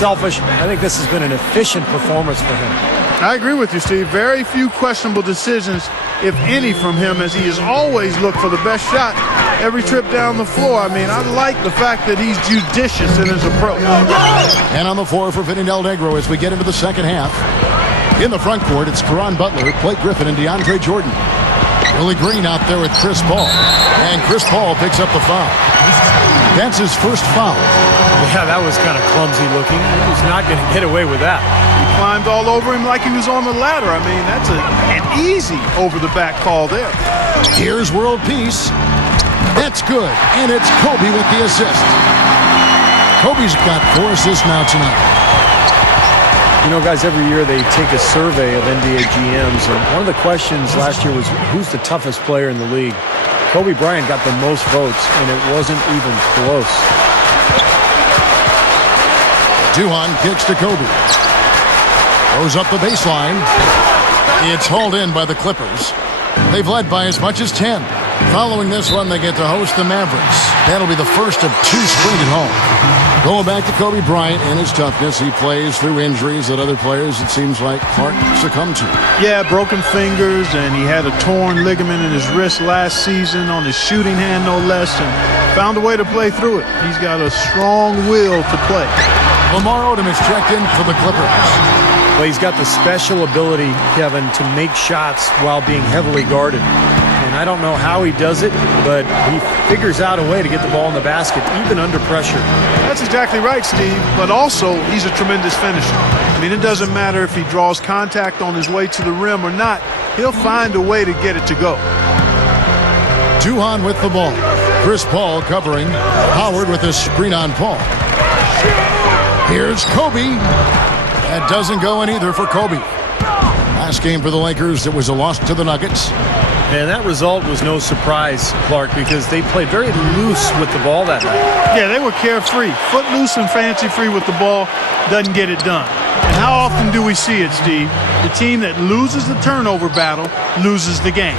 selfish. I think this has been an efficient performance for him. I agree with you, Steve. Very few questionable decisions, if any, from him, as he has always looked for the best shot every trip down the floor. I mean, I like the fact that he's judicious in his approach. And on the floor for Vinny Del Negro as we get into the second half. In the front court, it's Caron Butler, Blake Griffin, and DeAndre Jordan. Willie Green out there with Chris Paul. And Chris Paul picks up the foul. That's his first foul. Yeah, that was kind of clumsy looking. He was not going to get away with that. He climbed all over him like he was on the ladder. I mean, that's an easy over-the-back call there. Here's world peace. That's good. And it's Kobe with the assist. Kobe's got 4 assists now tonight. You know, guys, every year they take a survey of NBA GMs, and one of the questions last year was, who's the toughest player in the league? Kobe Bryant got the most votes, and it wasn't even close. Duhon kicks to Kobe. Goes up the baseline. It's hauled in by the Clippers. They've led by as much as 10. Following this one, they get to host the Mavericks. That'll be the first of 2 straight at home. Going back to Kobe Bryant and his toughness, he plays through injuries that other players, it seems like, Clark succumbed to. Yeah, broken fingers, and he had a torn ligament in his wrist last season on his shooting hand, no less, and found a way to play through it. He's got a strong will to play. Lamar Odom is checked in for the Clippers. Well, he's got the special ability, Kevin, to make shots while being heavily guarded. And I don't know how he does it, but he figures out a way to get the ball in the basket, even under pressure. That's exactly right, Steve, but also he's a tremendous finisher. I mean, it doesn't matter if he draws contact on his way to the rim or not. He'll find a way to get it to go. Duhon with the ball. Chris Paul covering. Howard with a screen on Paul. Here's Kobe. That doesn't go in either for Kobe. Last game for the Lakers, it was a loss to the Nuggets. And that result was no surprise, Clark, because they played very loose with the ball that night. Yeah, they were carefree. Footloose and fancy-free with the ball doesn't get it done. And how often do we see it, Steve? The team that loses the turnover battle loses the game.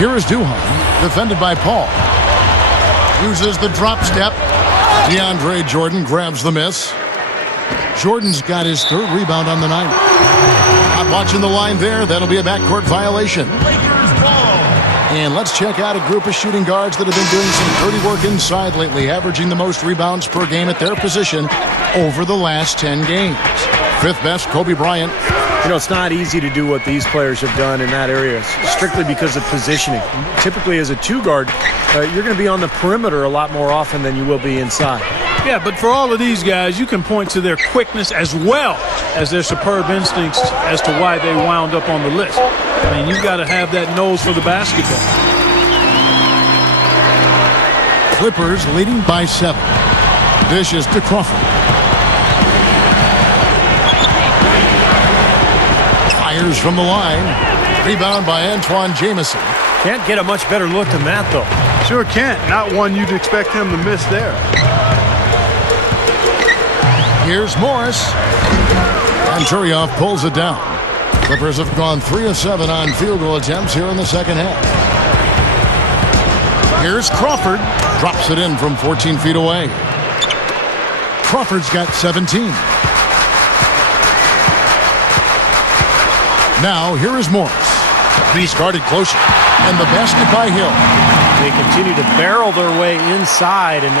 Here is Duhon, defended by Paul. Uses the drop step. DeAndre Jordan grabs the miss. Jordan's got his 3rd rebound on the night. Not watching the line there. That'll be a backcourt violation. And let's check out a group of shooting guards that have been doing some dirty work inside lately, averaging the most rebounds per game at their position over the last 10 games. 5th best, Kobe Bryant. You know, it's not easy to do what these players have done in that area, strictly because of positioning. Typically, as a 2-guard, you're going to be on the perimeter a lot more often than you will be inside. Yeah, but for all of these guys, you can point to their quickness as well as their superb instincts as to why they wound up on the list. I mean, you've got to have that nose for the basketball. Clippers leading by 7. Dishes to Crawford. Fires from the line. Rebound by Antoine Jamison. Can't get a much better look than that, though. Sure can't. Not one you'd expect him to miss there. Here's Morris. And Turioff pulls it down. Clippers have gone 3 of 7 on field goal attempts here in the second half. Here's Crawford. Drops it in from 14 feet away. Crawford's got 17. Now, here is Morris. He's guarded closer. And the basket by Hill. They continue to barrel their way inside, and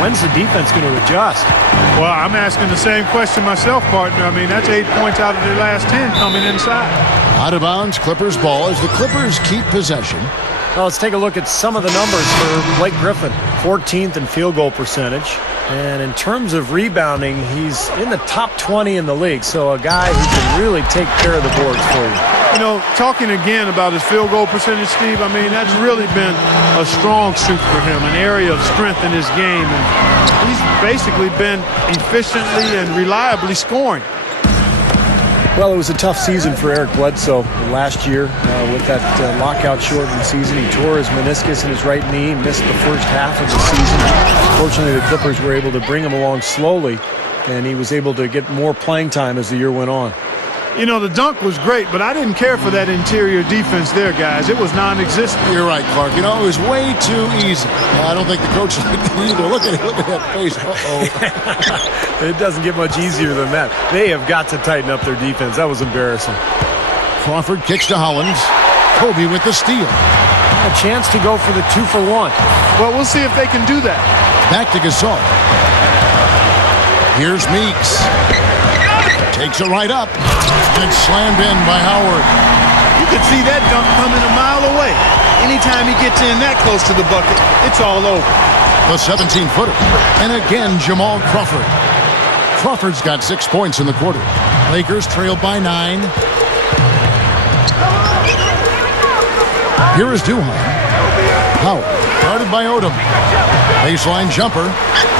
when's the defense going to adjust? Well, I'm asking the same question myself, partner. I mean, that's 8 points out of their last 10 coming inside. Out of bounds, Clippers ball as the Clippers keep possession. Well, let's take a look at some of the numbers for Blake Griffin. 14th in field goal percentage. And in terms of rebounding, he's in the top 20 in the league. So a guy who can really take care of the boards for you. You know, talking again about his field goal percentage, Steve, I mean, that's really been a strong suit for him, an area of strength in his game. And he's basically been efficiently and reliably scoring. Well, it was a tough season for Eric Bledsoe last year with that lockout-shortened season. He tore his meniscus in his right knee, missed the first half of the season. Fortunately, the Clippers were able to bring him along slowly, and he was able to get more playing time as the year went on. You know, the dunk was great, but I didn't care for that interior defense there, guys. It was non-existent. You're right, Clark. You know, it was way too easy. I don't think the coach liked it either. Look at that face. Uh-oh. It doesn't get much easier than that. They have got to tighten up their defense. That was embarrassing. Crawford kicks to Hollins. Kobe with the steal. A chance to go for the 2-for-1. Well, we'll see if they can do that. Back to Gasol. Here's Meeks. Takes it right up. And it's slammed in by Howard. You could see that dunk coming a mile away. Anytime he gets in that close to the bucket, it's all over. The 17-footer. And again, Jamal Crawford. Crawford's got 6 points in the quarter. Lakers trailed by 9. Here is Duhan. Howard, guarded by Odom. Baseline jumper.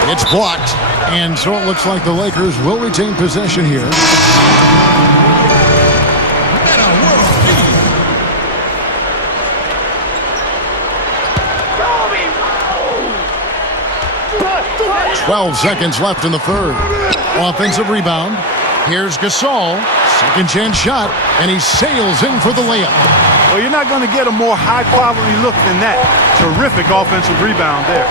It's blocked. And so it looks like the Lakers will retain possession here. 12 seconds left in the third. Offensive rebound. Here's Gasol. Second chance shot. And he sails in for the layup. Well, you're not going to get a more high-quality look than that. Terrific offensive rebound there.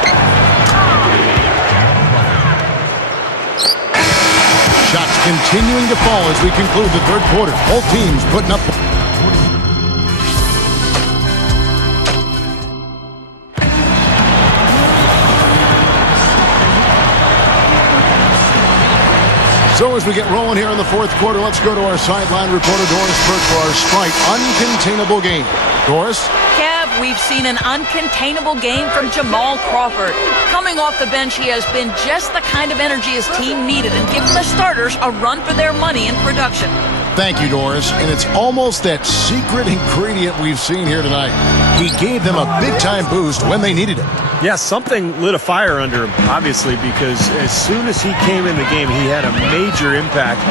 Shots continuing to fall as we conclude the third quarter. Both teams putting up. So as we get rolling here in the fourth quarter, let's go to our sideline reporter, Doris Burke, for our Sprite Uncontainable Game. Doris? Kev, we've seen an uncontainable game from Jamal Crawford. Coming off the bench, he has been just the kind of energy his team needed and given the starters a run for their money in production. Thank you, Doris. And it's almost that secret ingredient we've seen here tonight. He gave them a big-time boost when they needed it. Yeah, something lit a fire under him, obviously, because as soon as he came in the game, he had a major impact.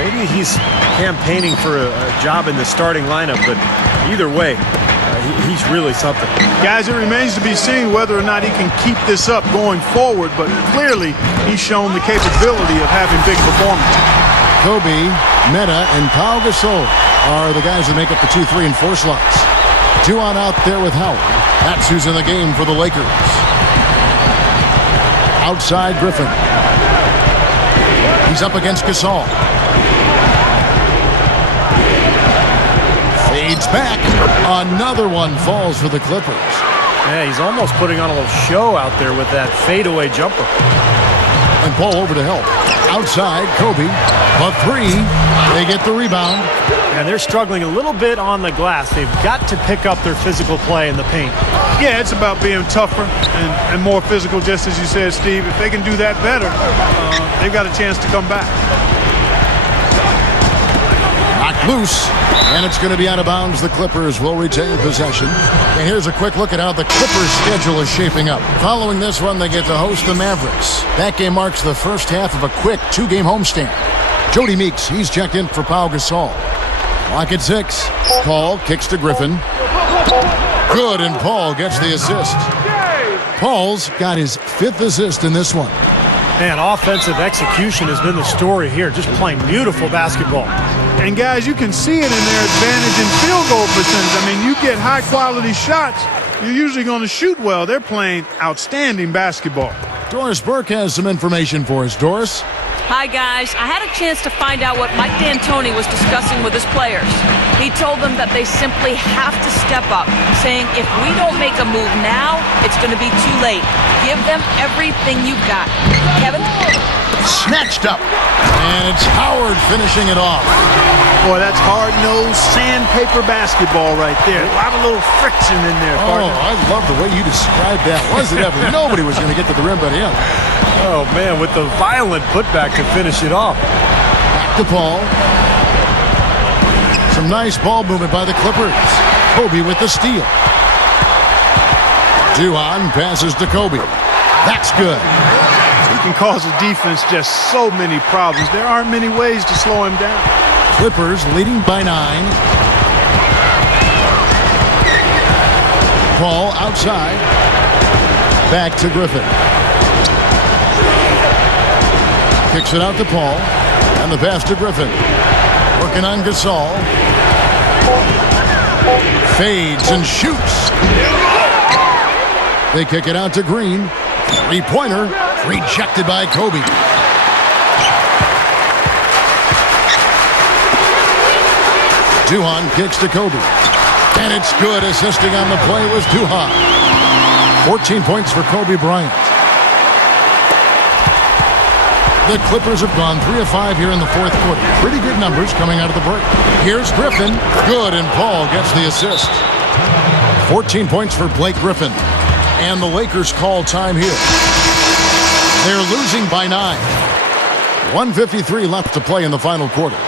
Maybe he's campaigning for a job in the starting lineup, but either way, he's really something. Guys, it remains to be seen whether or not he can keep this up going forward, but clearly he's shown the capability of having big performances. Kobe, Meta, and Pau Gasol are the guys that make up the 2, 3, and 4 slots. Duhan out there with Howard. That's who's in the game for the Lakers. Outside Griffin. He's up against Gasol. Fades back. Another one falls for the Clippers. Yeah, he's almost putting on a little show out there with that fadeaway jumper. And Paul over to help. Outside, Kobe. A 3. They get the rebound. And they're struggling a little bit on the glass. They've got to pick up their physical play in the paint. Yeah, it's about being tougher and more physical, just as you said, Steve. If they can do that better, they've got a chance to come back. Knocked loose, and it's going to be out of bounds. The Clippers will retain possession. And here's a quick look at how the Clippers' schedule is shaping up. Following this one, they get to host the Mavericks. That game marks the first half of a quick 2-game homestand. Jody Meeks, he's checked in for Pau Gasol. Clock at 6. Paul kicks to Griffin. Good, and Paul gets the assist. Paul's got his 5th assist in this one. Man, offensive execution has been the story here. Just playing beautiful basketball. And guys, you can see it in their advantage in field goal percentage. I mean, you get high-quality shots, you're usually going to shoot well. They're playing outstanding basketball. Doris Burke has some information for us. Doris? Hi, guys. I had a chance to find out what Mike D'Antoni was discussing with his players. He told them that they simply have to step up, saying if we don't make a move now, it's going to be too late. Give them everything you've got. Kevin? Snatched up. And it's Howard finishing it off. Boy, that's hard-nosed sandpaper basketball right there. A lot of little friction in there, partner. Oh, I love the way you described that. Was it ever? Nobody was going to get to the rim but him. Oh, man, with the violent putback to finish it off. Back to Paul. Some nice ball movement by the Clippers. Kobe with the steal. Duhan passes to Kobe. That's good. He can cause the defense just so many problems. There aren't many ways to slow him down. Clippers leading by 9. Paul outside. Back to Griffin. Kicks it out to Paul. And the pass to Griffin. Working on Gasol. Fades and shoots. They kick it out to Green. Three-pointer rejected by Kobe. Duhan kicks to Kobe. And it's good. Assisting on the play was Duhan. 14 points for Kobe Bryant. The Clippers have gone 3 of 5 here in the fourth quarter. Pretty good numbers coming out of the break. Here's Griffin. Good, and Paul gets the assist. 14 points for Blake Griffin. And the Lakers call time here. They're losing by 9. 1:53 left to play in the final quarter.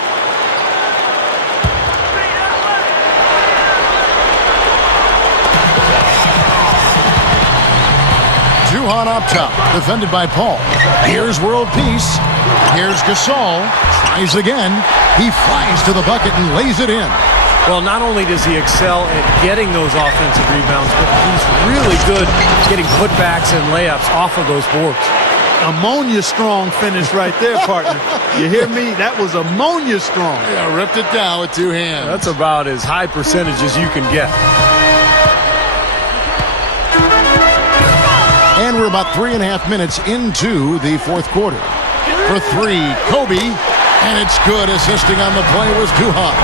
Duhan up top, defended by Paul. Here's world peace. Here's Gasol. Tries again. He flies to the bucket and lays it in. Well, not only does he excel at getting those offensive rebounds, but he's really good at getting putbacks and layups off of those boards. Ammonia strong finish right there, partner. You hear me? That was ammonia strong. Yeah, ripped it down with two hands. That's about as high percentage as you can get. And we're about 3.5 minutes into the fourth quarter. For three, Kobe. And it's good. Assisting on the play was Duhan.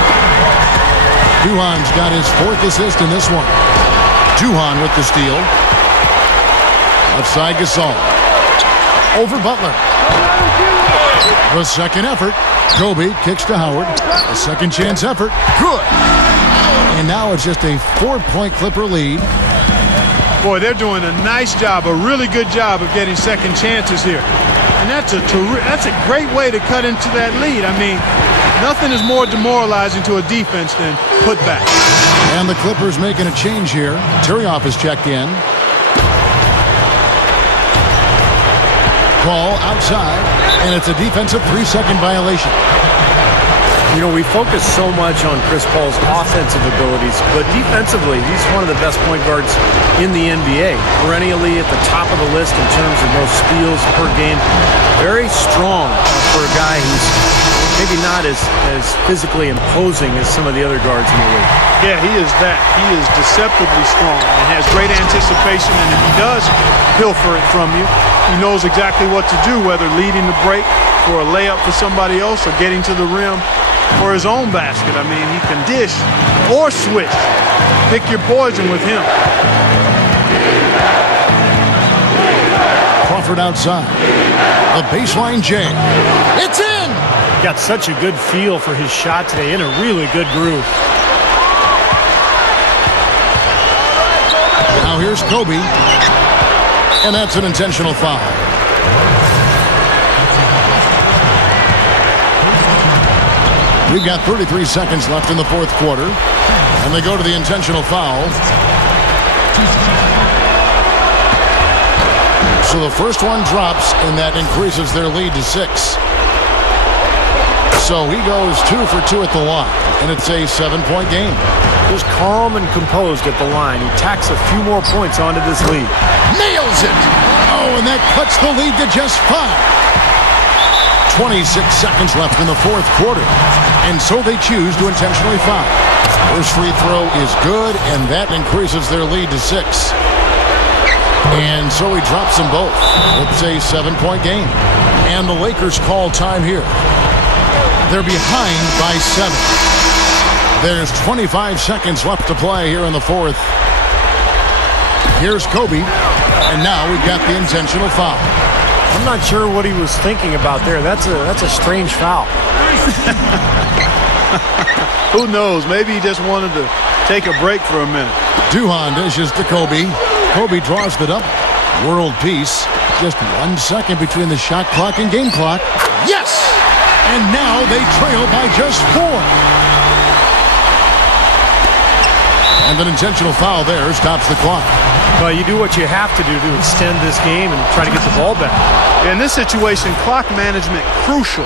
Duhan's got his 4th assist in this one. Duhan with the steal. Left side Gasol. Over Butler. The second effort. Kobe kicks to Howard. A second chance effort. Good. And now it's just a 4-point Clipper lead. Boy, they're doing a nice job, a really good job of getting second chances here. And that's a great way to cut into that lead. I mean, nothing is more demoralizing to a defense than putback. And the Clippers making a change here. Tyrioff is checked in. Ball outside, and it's a defensive 3-second violation. You know, we focus so much on Chris Paul's offensive abilities, but defensively, he's one of the best point guards in the NBA. Perennially at the top of the list in terms of most steals per game. Very strong for a guy who's maybe not as physically imposing as some of the other guards in the league. Yeah, he is that. He is deceptively strong and has great anticipation, and if he does pilfer it from you, he knows exactly what to do, whether leading the break for a layup for somebody else or getting to the rim for his own basket. I mean, he can dish or switch. Pick your poison with him. Crawford outside. The baseline J. It's in! Got such a good feel for his shot today, in a really good groove. Now here's Kobe. And that's an intentional foul. We've got 33 seconds left in the fourth quarter. And they go to the intentional foul. So the first one drops, and that increases their lead to 6. So he goes 2 for 2 at the line, and it's a 7-point game. Just calm and composed at the line. He tacks a few more points onto this lead. Nails it! Oh, and that cuts the lead to just 5. 26 seconds left in the fourth quarter, and so they choose to intentionally foul. First free throw is good, and that increases their lead to 6. And so he drops them both. It's a 7-point game, and the Lakers call time here. They're behind by 7. There's 25 seconds left to play here in the fourth. Here's Kobe, and now we've got the intentional foul. I'm not sure what he was thinking about there. That's a strange foul. Who knows? Maybe he just wanted to take a break for a minute. Duhan dishes to Kobe. Kobe draws it up. World peace. Just 1 second between the shot clock and game clock. Yes! And now they trail by just 4. And an intentional foul there stops the clock. Well, you do what you have to do to extend this game and try to get the ball back. In this situation, clock management crucial.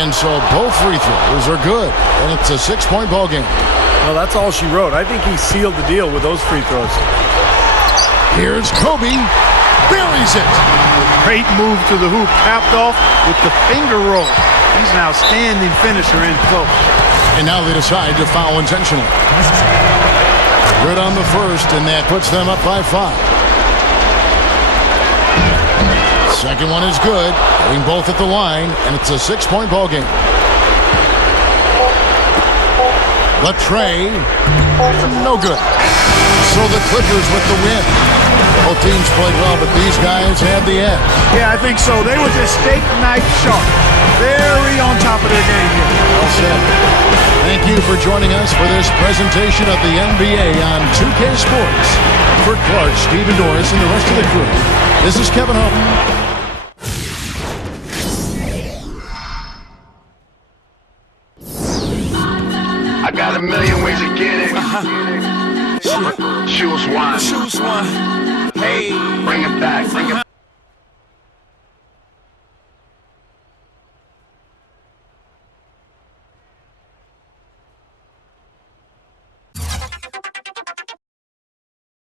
And so both free throws are good. And it's a 6-point ball game. Well, that's all she wrote. I think he sealed the deal with those free throws. Here's Kobe. Buries it. Great move to the hoop, capped off with the finger roll. He's an outstanding finisher in close. And now they decide to foul intentionally. Good on the first, and that puts them up by 5. Second one is good. Hitting both at the line, and it's a 6-point ball game. Latrey, no good. So the Clippers with the win. Both teams played well, but these guys had the edge. Yeah, I think so. They were just steak knife sharp. Very on top of their game here. Well said. Thank you for joining us for this presentation of the NBA on 2K Sports. For Clark, Stephen Norris, and the rest of the crew, this is Kevin Hope. I got a million ways to get it. Choose one.